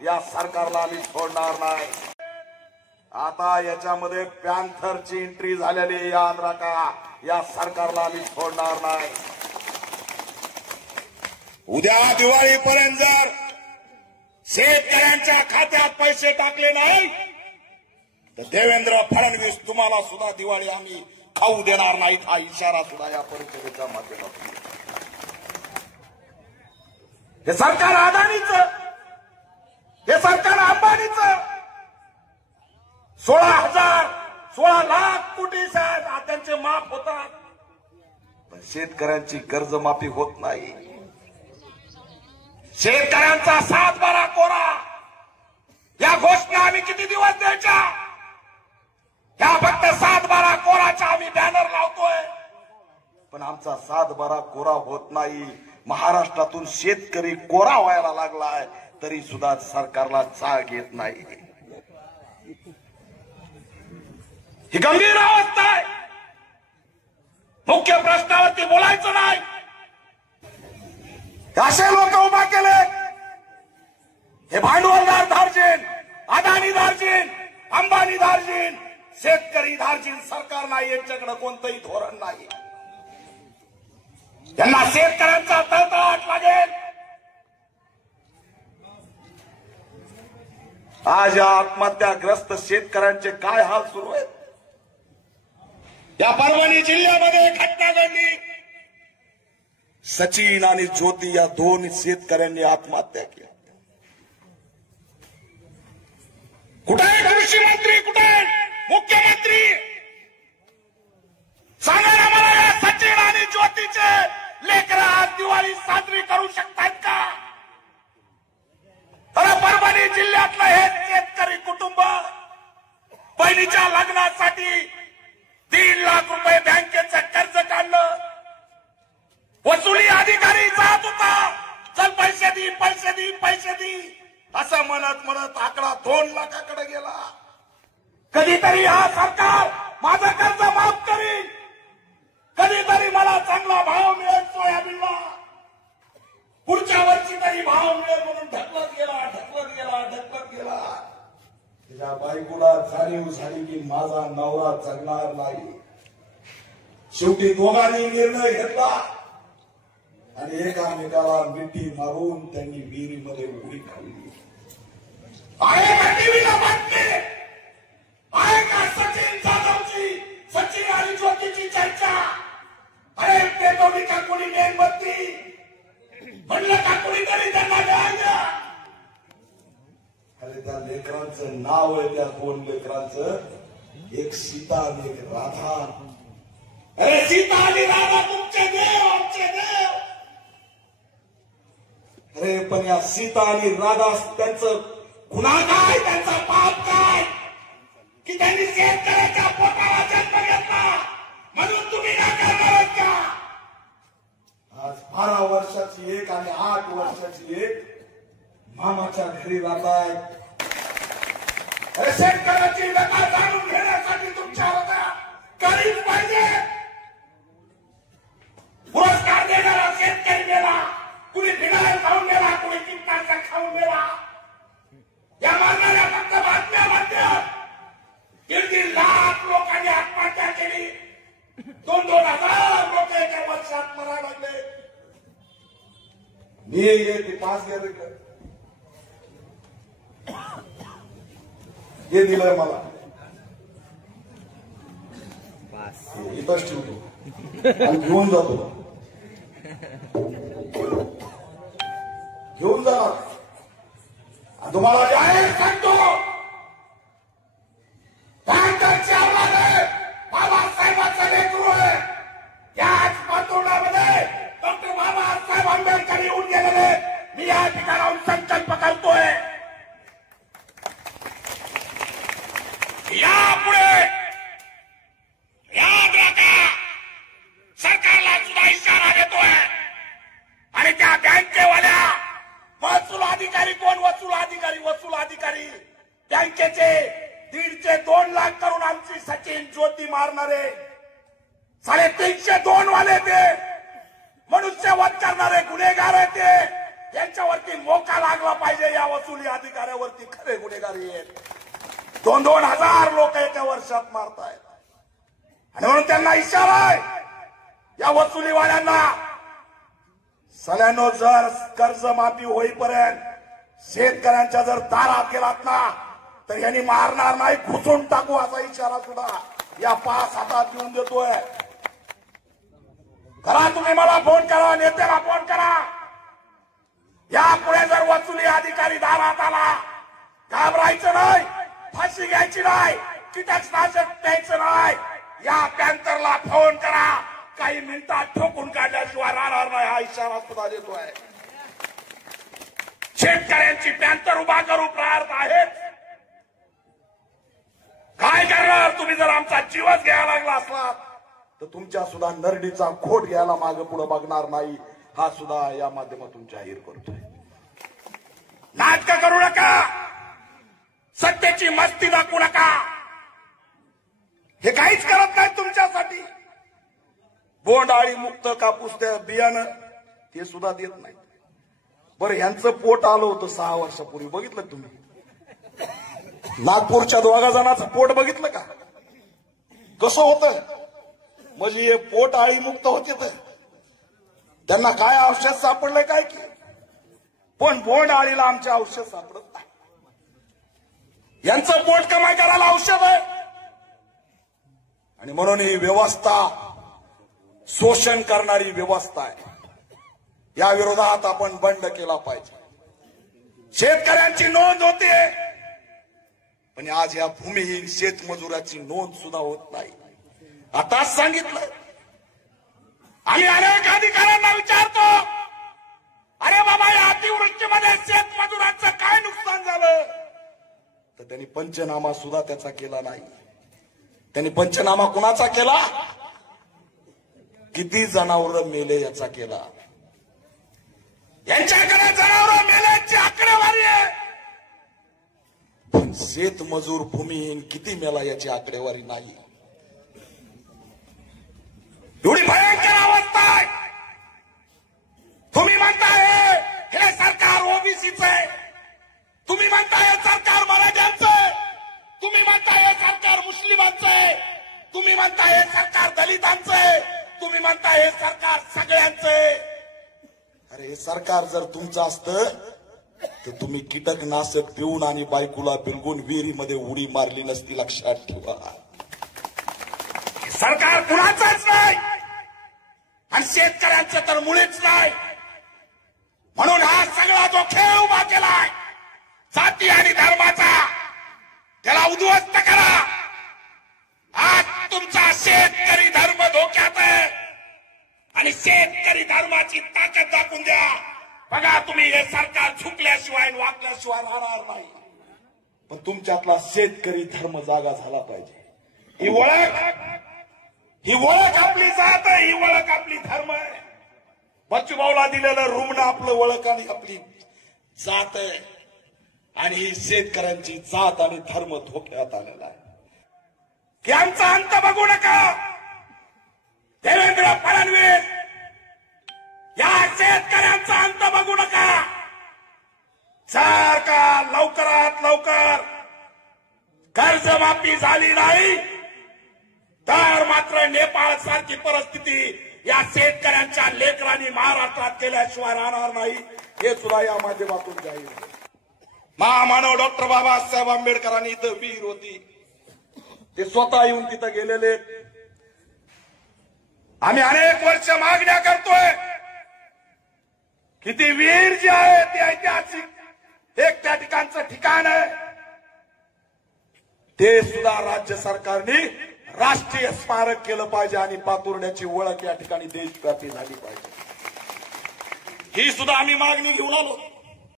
या सरकारला आम्ही सोडणार नाही। आता याच्यामध्ये पॅन्थरची एंट्री झालेली याद राखा, या सरकारला आम्ही सोडणार नाही। उद्या दिवाळीपर्यंत जर शेतकऱ्यांच्या खात्यात पैसे टाकले नाही तर देवेंद्र फडणवीस तुम्हाला सुद्धा दिवाळी आम्ही खाऊ देणार नाहीत, हा इशारा सुद्धा या परिषदेच्या माध्यमातून। हे सरकार अदानीचं, हे सरकार अंबानीचं 16 लाख कोटी साहेब त्यांचे माफ होतात, पण शेतकऱ्यांची कर्जमाफी होत नाही। शेतकऱ्यांचा 7-12 कोरा या घोषणा आम्ही किती दिवस द्यायच्या? ह्या फक्त 7-12 कोराच्या आम्ही बॅनर लावतोय, पण आमचा 7-12 कोरा होत नाही। महाराष्ट्रातून शेतकरी कोरा व्हायला लागलाय तरी सुद्धा सरकारला चाळ घेत नाही। ही गंभीर अवस्था आहे। मुख्य प्रश्नावरती बोलायचं नाही, असे लोक उभा केले। हे भांडवलदार धार्जिन, अदानी धार्जिन, अंबानी धार्जिन, शेतकरी धार्जिन सरकार नाही, यांच्याकडे कोणतंही धोरण नाही। त्यांना शेतकऱ्यांचा तळतळाट लागेल। आज या आत्महत्याग्रस्त शेतकऱ्यांचे काय हाल सुरू आहेत? या परभणी जिल्ह्यामध्ये घटना घडली, सचिन आणि ज्योती या 2 शेतकऱ्यांनी आत्महत्या केली। कुठे कृषी मंत्री, कुठे मुख्यमंत्री? सांगा ना मला, या सचिन आणि ज्योतीचे लेकरं आज दिवाळी साजरी करू शकतात का? अरे परभणी जिल्ह्यातलं हे शेतकरी कुटुंब बहिणीच्या लग्नासाठी 3 लाख रुपये बँकेचं कर्ज काढलं। वसुली अधिकारी जात होता, चल पैसे दी, पैसे दी, पैसे दी असं म्हणत म्हणत आकडा 2 लाखाकडे गेला। कधीतरी हा सरकार माझं कर्ज माफ करील, कधीतरी मला चांगला भाव मिळेल सोयाबीनला, पुढच्या वर्षी तरी भाव मिळेल म्हणून ढकलत गेला, ढकलत गेला, ढकलत गेला। तिच्या बायकोला जाणीव झाली की माझा नवरा जगणार नाही। शेवटी दोघांनी निर्णय घेतला आणि एकामेकाला मिठी मारून त्यांनी विहिरीमध्ये उडी खाल्ली। आहे का टीव्हीला बातमी? आहे का सचिन जाधवची, सचिन आणि ज्योतीची चर्चा? अरे ते दोन्ही का कोणी मेणबत्ती म्हणलं का कोणीतरी त्यांना द्या? अरे त्या लेकरांचं नाव आहे, त्या 2 लेकरांचं, एक सीता आणि एक राधा। अरे सीता आणि राधा तुमचे देव, आमचे देव। अरे पण या सीता आणि राधा त्यांचं गुन्हा काय, त्यांचा पाप काय की त्यांनी शेतकऱ्याच्या पोटाला जन्म घेतला म्हणून तुम्ही नाकारणार का? आज 12 वर्षाची एक आणि 8 वर्षाची एक मामाच्या घरी राहताय। अरे शेतकऱ्याची व्यथा जाणून घेण्यासाठी तुमच्या होत्या करीच पाहिजे। पुरस्कार देणारा शेतकरी गेला, कुणी फिनाईल खाऊन गेला, कुणी कीटनाशक खाऊन गेला। या मारणाऱ्या फक्त बातम्या बातम्यात 1.5 लाख लोकांनी आत्महत्या केली, 2-2 हजार लोक एका वर्षात मरायला लागले। मी ये 5 गेले हे दिलंय मला, इथंच ठेवतो आणि घेऊन जातो, घेऊन जा। तुम्हाला जाहीर सांगतो, बाबासाहेबांचं लेकरू आहे। याच पातोड्यामध्ये डॉक्टर बाबासाहेब आंबेडकर येऊन गेलेले मी या ठिकाणाहून संकल्प करतोय। यापुढे याद राखा, सरकारला सुद्धा इशारा देतोय आणि त्या बँकेवाल्या महसूल अधिकारी कोण? वसूल अधिकारी बँकेचे 1.5 ते 2 लाख करून आमची सचिन ज्योती मारणारे 302 वाले ते मनुष्यवध करणारे गुन्हेगार आहे ते यांच्यावरती मोका लागला पाहिजे. या वसुली अधिकाऱ्यावरती खरे गुन्हेगारी आहेत. 2,000 लोक एका वर्षात मारतायत. आणि म्हणून त्यांना इशारा आहे या वसुलीवाल्यांना, सगळ्यांनो जर कर्जमाफी होईपर्यंत शेतकऱ्यांच्या जर दारात गेलात ना तर यांनी मारणार नाही, घुसून टाकू असा इशारा सुद्धा या 5 हातात देऊन देतोय. करा तुम्ही, मला फोन करा, नेत्याला फोन करा. यापुढे जर वसुली अधिकारी दारात आला, घाबरायचं नाही, फाशी घ्यायची नाही, कीटकनाशक द्यायचं नाही. या पॅन्थरला फोन करा, काही मिनिटात ठोकून काढल्याशिवाय राहणार नाही हा इशारा सुद्धा देतोय. शेतकऱ्यांची पॅन्थर उभा करू प्रार्थ आहेत. काय करणार तुम्ही जर आमचा जीवच घ्यायला लागला असला तर तुमच्या सुद्धा नरडीचा खोट घ्यायला मागे पुढे बघणार नाही, हा सुद्धा या माध्यमातून जाहीर करतोय. नाटक करू नका, सत्तेची मस्ती दाखवू नका. हे काहीच करत नाही तुमच्यासाठी. बोंडाळी मुक्त कापूस त्या बियाणं ते सुद्धा देत नाही. बरं, यांचं पोट आलं होतं 6 वर्षापूर्वी, बघितलं तुम्ही? नागपूरच्या 2 जणांचं पोट बघितलं का कसं होतं? म्हणजे हे पोट आळी मुक्त होते तर त्यांना काय औषध सापडलंय काय की? पण बोंड आळीला आमचे औषध सापडत नाही. यांचं पोट कमाई करायला औषध आहे. आणि म्हणून ही व्यवस्था शोषण करणारी व्यवस्था आहे. या विरोधात आपण बंड केला पाहिजे. शेतकऱ्यांची नोंद होते, पण आज या भूमिहीन शेतमजुराची नोंद सुद्धा होत नाही. आताच सांगितलं, आम्ही अनेक अधिकाऱ्यांना विचारतो, अरे बाबा या अतिवृष्टीमध्ये शेतमजुरांचं काय नुकसान झालं? तर त्यांनी पंचनामा सुद्धा त्याचा केला नाही. त्यांनी पंचनामा कुणाचा केला? किती जनावर मेले याचा केला. यांच्याकडे जनावर मेल्याची आकडेवारी आहे, पण शेतमजूर भूमिहीन किती मेला याची आकडेवारी नाही. एवढी भयंकर अवस्था आहे. तुम्ही म्हणताय हे सरकार ओबीसीचं आहे, तुम्ही म्हणताय सरकार मराठ्यांचं आहे, तुम्ही म्हणताय हे सरकार मुस्लिमांचं आहे, तुम्ही म्हणताय हे सरकार दलितांचं आहे, तुम्ही म्हणताय हे सरकार सगळ्यांचं आहे. अरे हे सरकार जर तुमचं असतं तर तुम्ही कीटकनाशक पिऊन आणि बायकोला बिलगून विहिरीमध्ये उडी मारली नसती, लक्षात ठेवा. सरकार कुणाचंच नाही आणि शेतकऱ्यांचं तर मुळीच नाही. म्हणून हा सगळा जो खेळ उभा केलाय जाती आणि धर्माचा, त्याला उद्ध्वस्त करा. आज तुमचा शेतकरी धर्म धोक्यात आहे आणि शेतकरी धर्माची ताकद दाखवून द्या. बघा तुम्ही हे सरकार झुकल्याशिवाय वाकल्याशिवाय राहणार नाही. पण तुमच्यातला शेतकरी धर्म जागा झाला पाहिजे. ही ओळख आपली जात आहे, ही ओळख आपली धर्म आहे. बच्चूभाऊला दिलेलं रुग्ण आपलं ओळख आणि आपली जात आहे. आणि ही शेतकऱ्यांची जात आणि धर्म धोक्यात आलेला आहे. यांचा अंत बघू नका. देवेंद्र फडणवीस, या शेतकऱ्यांचा अंत बघू नका. जर का लवकरात लवकर कर्जमाफी झाली नाही तर मात्र नेपाळ सारखी परिस्थिती या शेतकऱ्यांच्या लेकरांनी महाराष्ट्रात केल्याशिवाय राहणार नाही, हे सुद्धा या माध्यमातून जाहीर. महामानव डॉक्टर बाबासाहेब आंबेडकरांनी इथं विहीर होती, ते स्वतः येऊन तिथं गेलेले. आम्ही अनेक वर्ष मागण्या करतोय की ती विहीर जी आहे ती ऐतिहासिक एक त्या ठिकाणचं ठिकाण आहे, ते सुद्धा राज्य सरकारने राष्ट्रीय स्मारक केलं पाहिजे आणि पातुर्ड्याची ओळख या ठिकाणी देशव्यापी झाली पाहिजे. ही सुद्धा आम्ही मागणी घेऊन आलो.